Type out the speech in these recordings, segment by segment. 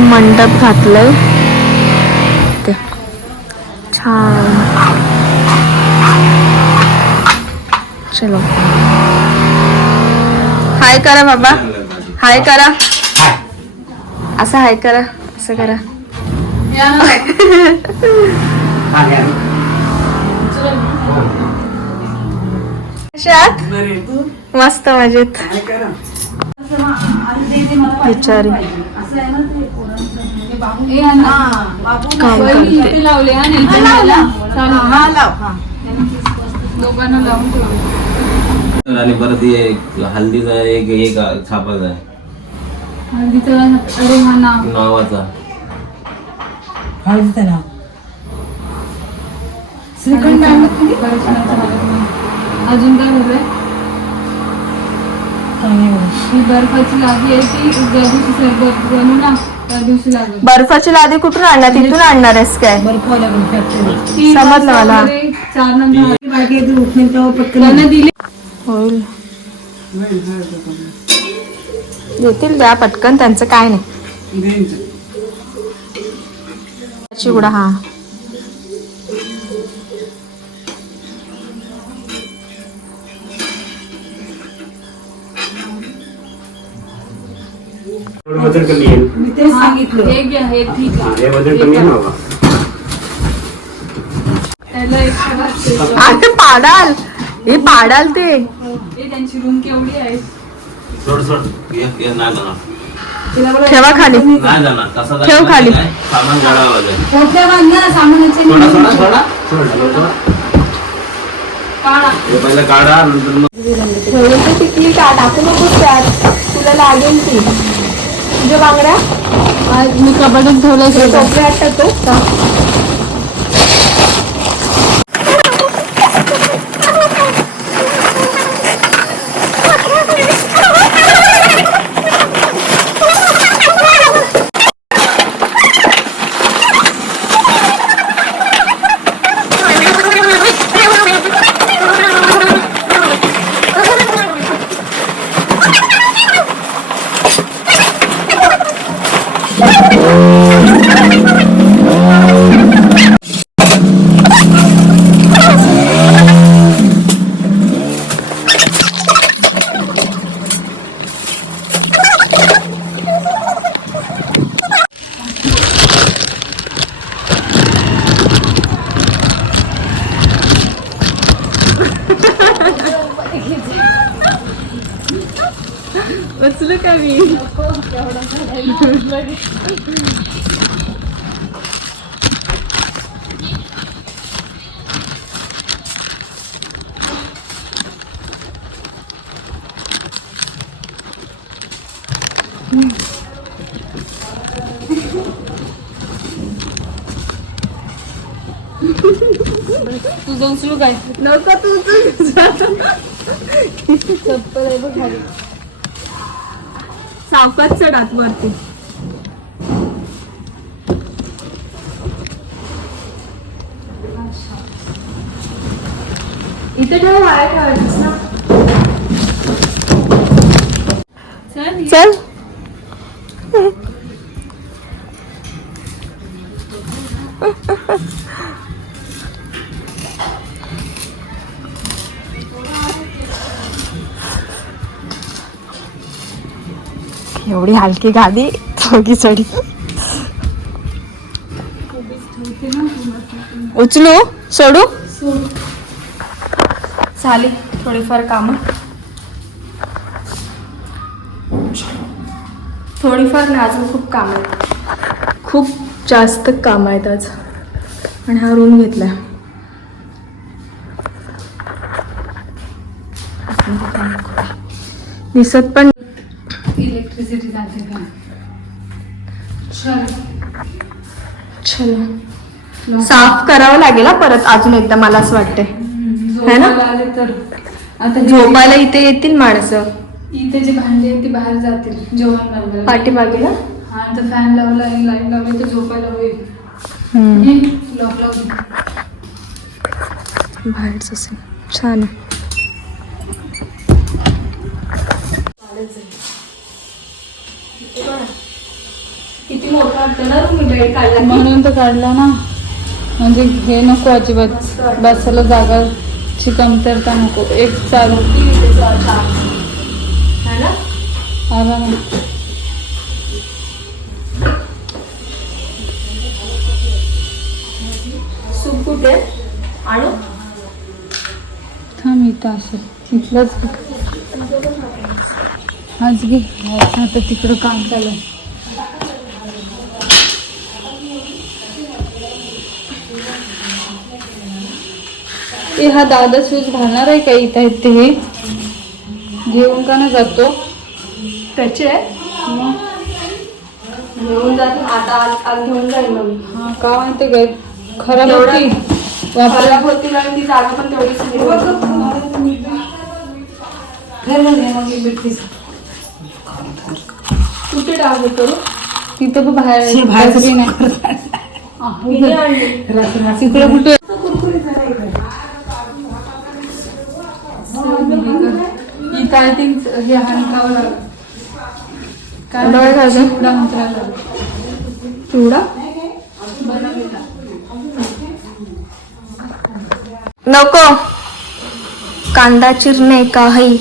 मंडप घातलंय. ते. छान. चलो. हाय करा बाबा. हाय करा. असं हाय करा असं करा. मस्त मजेत. बिचारी काम करते. लावले हा दोघांना लावून ठेवा आणि परत हे हल्दीचा एक एक छापाचा आहे. हळदीचा अरे हा नाव. नावाचा श्रीखंड आणलं तुम्ही? अजून काय बघूया ही बर्फाची लादी आहे ती ज्या दिवशी सरबत बनवू ना त्या दिवशी लागेल बर्फाची लादी कुठून आणणार? तिथून आणणार आहेस काय? ती समजलं मला. वगैरे चार नंबर त्यांना दिले होईल. देतील द्या पटकन त्यांचं काय नाही. चिवडा हा. वजन कमी येईल. हे घ्या हे ठीक हा, आहे. हे वजन कमी आहे ना बाबा त्याला एक करा. अरे पाडाल. हे पाडाल ते. हे त्यांची रूम केवढी आहे? सोड सोड. ये- ये नाही जाणार. ठेवा खाली. नाही जाणार. तसा जायचं ठेव खाली. सामान गाडावं लागेल बांधणार सामानाचे सोड. काढा. हे पहिलं काढा नंतर मग ठेवलं टिकली का टाकू नकोस त्यात. तुला लागेल ती. बांगड्या. आज मी कपाटात ठेवलं कोपऱ्यात टाकतो बसलं का मी तुझं उचलू काय? नको तू चप्पल आहे बघ खाली. सावकाश चढात वरती इथे ठेव वाया ठेवायचीस ना. चल. चल. एवढी हलकी गादी चौकी चढी. उचलू? सोडू? झाली थोडीफार कामं. थोडीफार नाही अजून खूप काम आहेत. खूप जास्त काम आहेत आज. आणि हा रूम घेतलाय. दिसत पण चल. साफ करावं लागेल हा परत अजून एकदा मला असं वाटतंय. है ना? झोपायला आले तर. आता झोपायला इथे येतील माणसं. इथे जे भांडे आहेत ते बाहेर जातील. जेवण बनवायला. पाठीमागेला? हा तर फॅन लावला लाइट लावली तर झोपायला होईल. लॉक लावून. बाहेरच असेल छान आहे. म्हणून तर काढला ना. म्हणजे हे नको अजिबात. बसायला जागाची कमतरता नको. एक चालू. है ना? आला ना. सूप कुठे? आणू? थांब इथं असेल. इथलंच बघ. आज घे. आता तिकडं काम चालू ए हा दादा शूज घालणार आहे का इथं? आहेत ते. हे घेऊन का ना जातो? त्याचे मग? घेऊन जात. आता आज आज घेऊन जाईल मग. हा का म्हणते काय खराब एवढं- होती. खराब आणि ती जागा पण तेवढीच. कुठे डाउनलोड करू तिथं पण बाहेर. हा, इथं. आणली. तिकडे कुठे? हे हाणकावं लागलं? काय चिवडा नको. कांदा चिरणे काही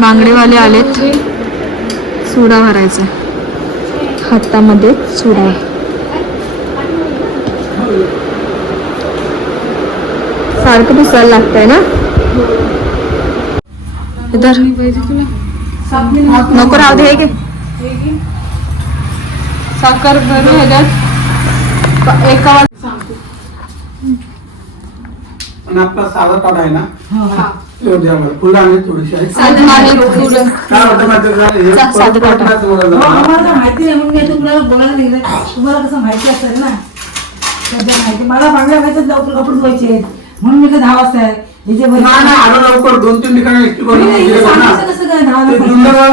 बांगडेवाले आलेत. सुडा भरायचा हातामध्ये सुडा. आहे सारखं पुसायला लागतंय ना? इधर. नको राहू दे हे. साखर भरू ह्याच्यात एका आणि आपला साधा काढा आहे ना? माहिती? हे हो, मी तुम्हाला बोलायला तुम्हाला कसं माहिती असेल ना? सध्या माहिती. मला बांगड्या माहिती लवकर कपडे धुवायचे आहेत. म्हणून मी दहा वाजता आहे. लवकर. दोन तीन ठिकाणी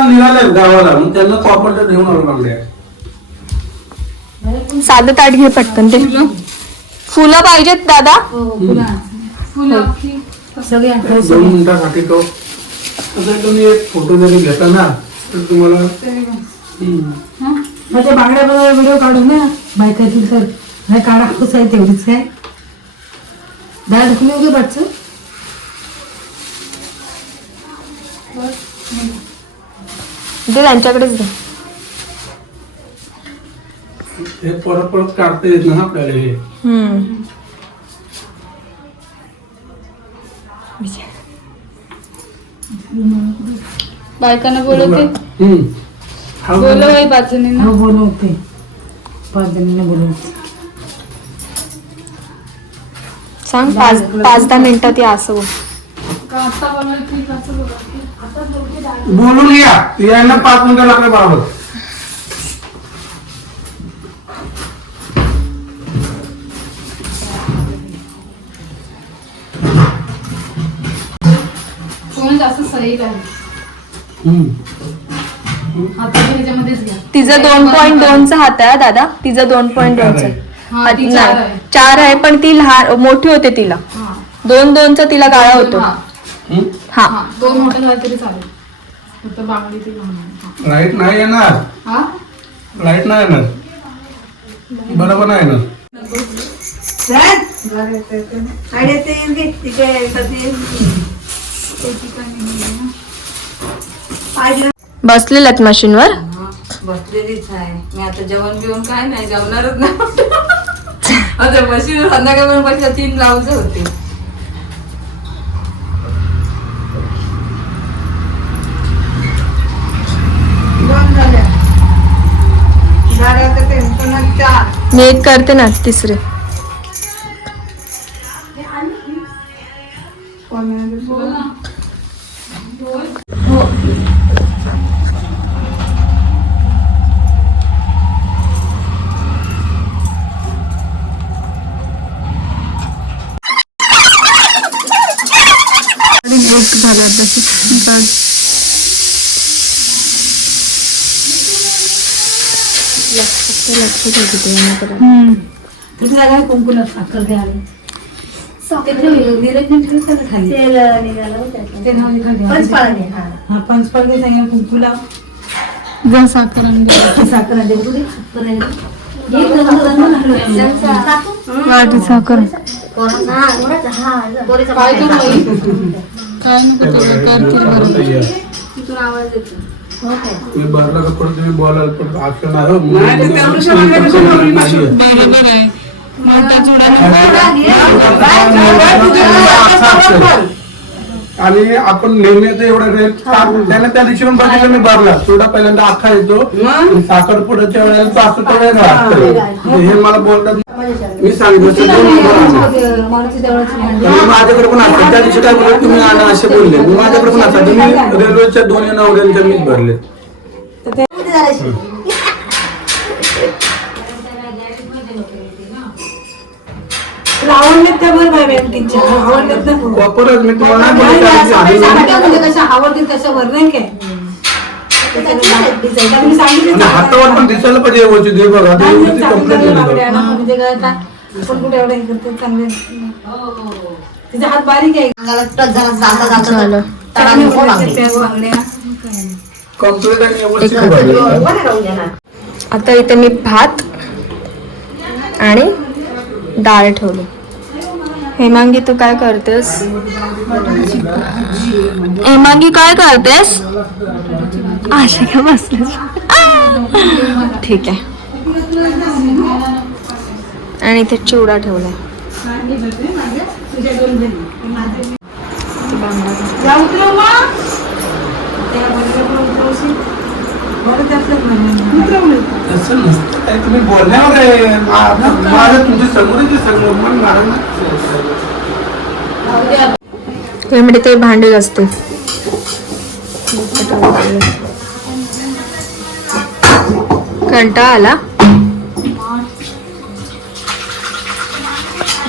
निघाले गावाला. मग त्यांना घेऊन आलो लागले साधं ताट घे पटकन ते. फुलं पाहिजेत दादा. हो, फुलं. सगळे दोन मिनिटासाठी तो आता तुम्ही एक फोटो जरी घेता ना तर तुम्हाला हम्म. मग ते बांगड्या बरोबर व्हिडिओ काढून ना बायकातील तर. नाही काढा खुश आहे तेवढीच काय? दाळ ढकली वगैरे पाठचं ते त्यांच्याकडेच दे. हे परत परत काढता येत ना आपल्याला हे. हम्म. बायकांना बोलवते. बोलव आहे पाच बोलवते. पाच बोलवते. सांग पाच पाच दहा मिनिटात या असं बोल. बोलून या. यायला पाच मिनिटं लागले बरोबर कोण जास्त सही आहे. तिचं दोन पॉईंट दोनचा हात आहे हा दादा. तिचं दोन पॉईंट दोनचा. हा ती चार आहे. चार आहे पण ती लहान मोठी होते तिला. दोन दोनचा तिला गाळा होतो. हा. दोन मोठे झाले तरी चालेल. लाइट नाही येणार. हा? लाइट नाही येणार. बरोबर नाही येणार. बसलेल्यात मशीनवर? बसलेलीच आहे. मी आता जेवण बिवण काय नाही जेवणारच नाही आता बशी संध्याकाळपर्यंत बसल्या तीन ब्लाऊज होते. मी एक करते ना तिसरे. तिथे जागा कुंकुला साखर द्यावी. हा कुंकुला. साखर आणि दे. साखर. वाटी साखर. काय नको तुला करतील बरं तुम्ही भरला का परत तुम्ही बोलाल पण नाही, जुडा आणि आपण नेहमी आता एवढं रेट त्याने त्या दिवशी पण बघितलं मी भरला सोडा पहिल्यांदा अख्खा येतो. आणि साखर पुढच्या वेळेला तो असतो. हे मला बोलतात मी सांगितलं माझ्याकडे पण असतात त्या दिवशी काय बोलले? तुम्ही आणा असे बोलले. मी माझ्याकडे पण असतात मी रेल्वेच्या दोन्ही नवऱ्यांच्या मीच भरले. आवडलेत बाय बँकेच्या आवडलेत ना खूप. वापरच मी तुम्हाला नाही नाही, बोलले, नाही, त्या दिवशी सगळे आधी सांगते म्हणजे कशा आवडतील तशावर नाही काय त्याच्यात मी सांगितलं आणि हातावर पण दिसायला पाहिजे व्यवस्थित. हे बघा आता व्यवस्थित complete केलं. म्हणजे काय आता आपण कुठे एवढं करतो चांगले. तिचा हात बारीक आहे. आता इथे मी भात आणि डाळ ठेवली. हेमांगी तू काय करतेस? हेमांगी काय करतेस? आशा का बसलेस ठीक आहे. आणि इथे चिवडा ठेवला जा उतरव मग. त्या बरोबर उतरवशील.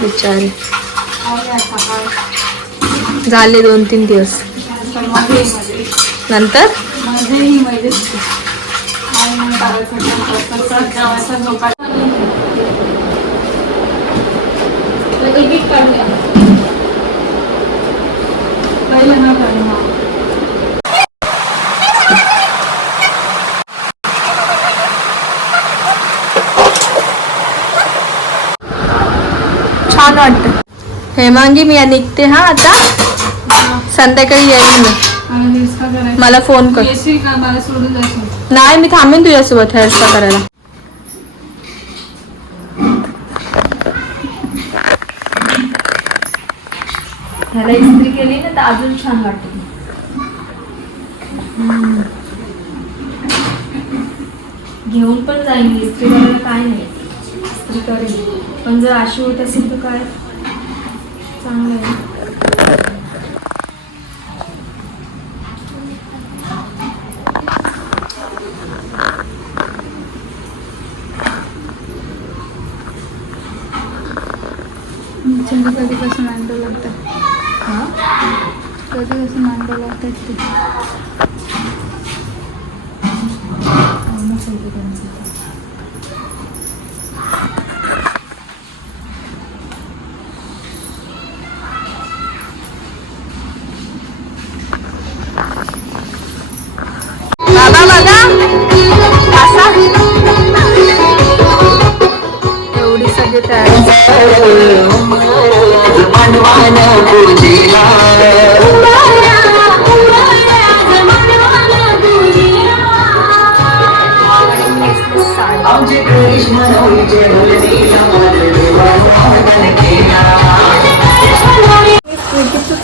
बिचारे झाले दोन तीन दिवस. नंतर? माझेही मजेत आणि मग करायचं काम करायचं, जेवायचं, झोपायचं. लगेच बीट काढून द्या. पहिलं ना काढू, हा. छान वाटतं हेमांगी मी निघते हा आता? संध्याकाळी येईन मी. मला फोन कर. नाही मी थांबेन तुझ्यासोबत हेअरस्पा करायला. ह्याला इस्त्री केली ना तर अजून छान वाटत. घेऊन पण जाईन इस्त्री करायला काय नाही. इस्त्री करेन. पण जर अशी होत असेल तर काय? चांगलं आहे चंदी कधीपासून आणलं लागतं कधी कसं मांडायला लागतात ते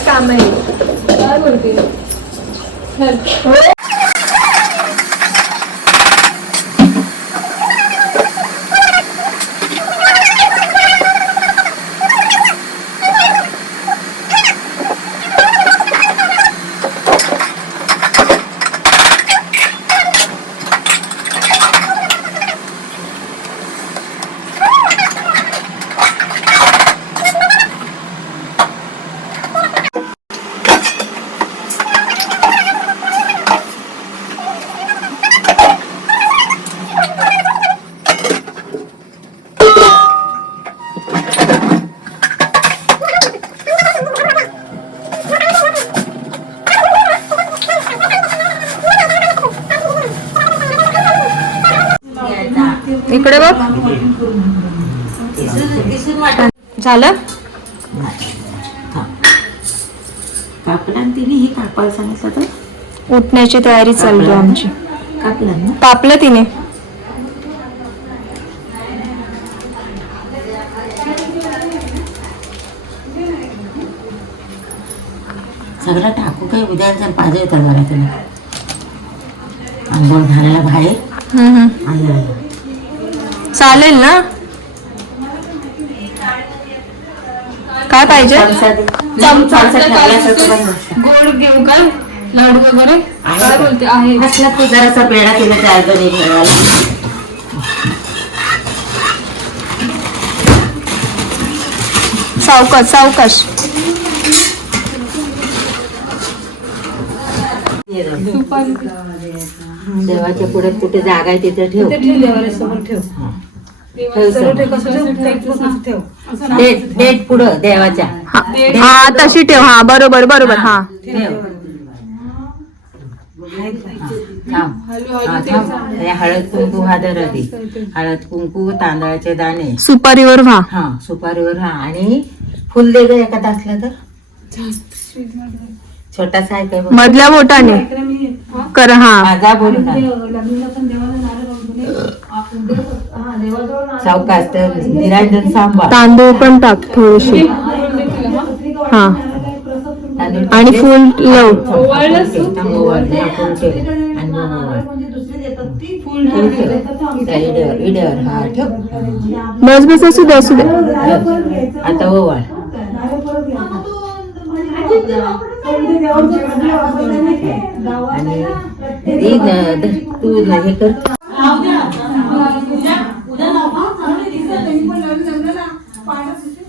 काम आहे काय बोलते इकडे बघ. झालं? तिने हे कापायला सांगितलं तर? उठण्याची तयारी चालली आमची. कापलं तिने. सगळं टाकू काही उद्या जर पाहिजे येतात बघा तुला आंघोळ घालायला बाहेर हम्म, हम्म. आई आई चालेल ना? काय पाहिजे? गोड घेऊ का? लाडू वगैरे? काय बोलते? आहे. असला तू जरासा पेढा केला घराला सावकाश सावकाश. देवाच्या पुढे कुठे जागा आहे तिथे ठेव. ठेव देवाऱ्यासमोर ठेव. ठेव सर्व समोर. ठेव कसं ठेव प्लेट कसं ठेव. डेट पुढं देवाच्या. हा तशी ठेव हा बरोबर बरोबर हा. ठेव हा, हे हळद कुंकू हा दर हळद कुंकू तांदळाचे दाणे. सुपारीवर व्हा. हा सुपारीवर हा. आणि फुल दे ग एखादा असलं तर. छोटासा आहे काय बघ. मधल्या बोटाने. कर हा. माझा बोलू ना. सावकाश तर निरांजन सांभाळ तांदूळ पण टाक थोडेसे. हा तांदूळ आणि फुल लव. ओवाळलं थांब ओवाळलं. फुल ठेव. आणि मग ओवाळ. फुल ठेव. त्या इड्यावर इड्यावर हा ठेव. बस बस असू दे असू दे. आता ओवाळ. ती हे कर.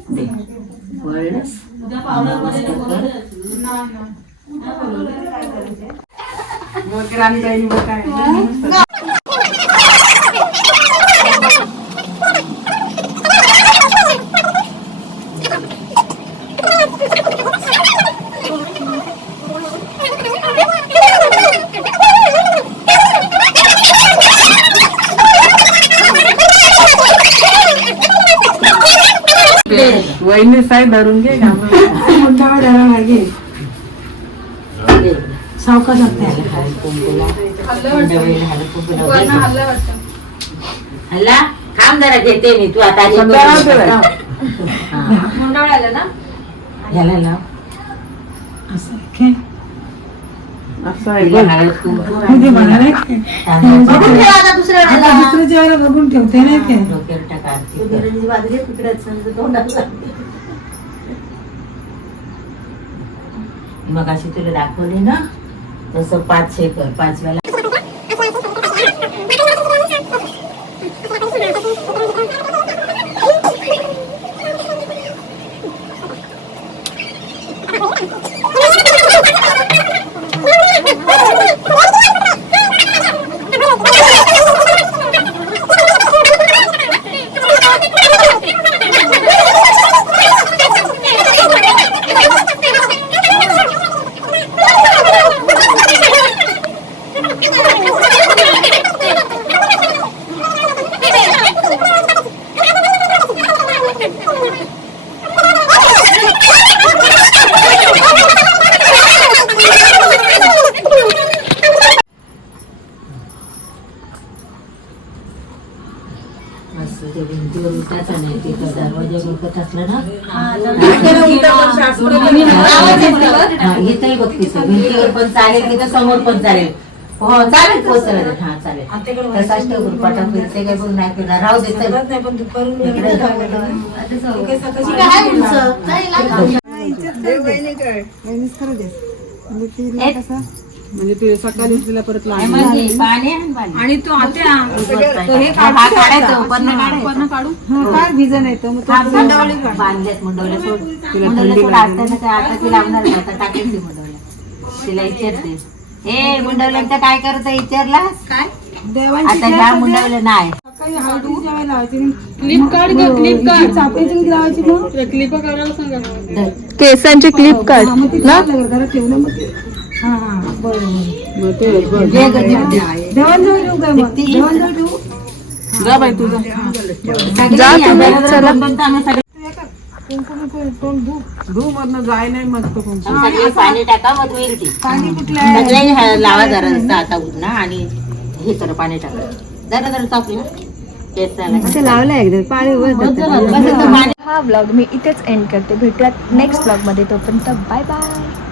दे. वळलंस? मस्त कर. वहिनी साई धरून घे. सावकाश वगैरे. हल्ला थांब जरा घेते मी. तू आता हे. हा. लाव. असं घे. तिला हळद कुंकू म्हणजे मला नाही आणि काय. तांदळाचं आता दुसऱ्याच्या वेळेला बघून ठेवते नाही काय डोक्यावर टाक आरती कर. मग अशी तुला दाखवली ना? तसं पाच हे कर पाच वेळा मस्त ते भिंतीवर उठायचं नाही तिथं दरवाजा बघत असलं ना. हा, इथंही बघ तिथं भिंतीवर पण चालेल तिथं समोर पण चालेल हो चालेल पोचलं हा चालेल. तसाच ठेव गुरपाटा फिरते काय बघ नाही फिरणार राहू दे दे. आहे. पाणी आहे ना पाणी. आणि तो आता तो हे काढायचं, वरनं काढायचं. काय भिजन येतो मग हा, मुंडवले बांधल्यात मुंडवल्या सोड. मुंडवल्या सोड असताना काय आता ती लावणार नाही, आता टाकेल ती मुंडवल्या तिला विचारते ए मुंडवल्यांचं काय करत विचारलास? काय? आता ह्या मुंडवल्या नाही. क्लिप काढ ग क्लिप काढ. चाफ्याची लावायची मग. क्लिप काढायला सांगा धर. केसांची क्लिप काढ. ना? मग ते. हा हा मग जा सगळे पाणी टाका मग विरटी पाणी कुठलं सगळे लावा जरा आता उठणं आणि हे करा पाणी टाका जरा जरा चापलं लावलं एकदा पाणी बस पाणी हा ब्लॉग मी इथेच एंड करते भेटूयात नेक्स्ट ब्लॉगमध्ये तोपर्यंत बाय बाय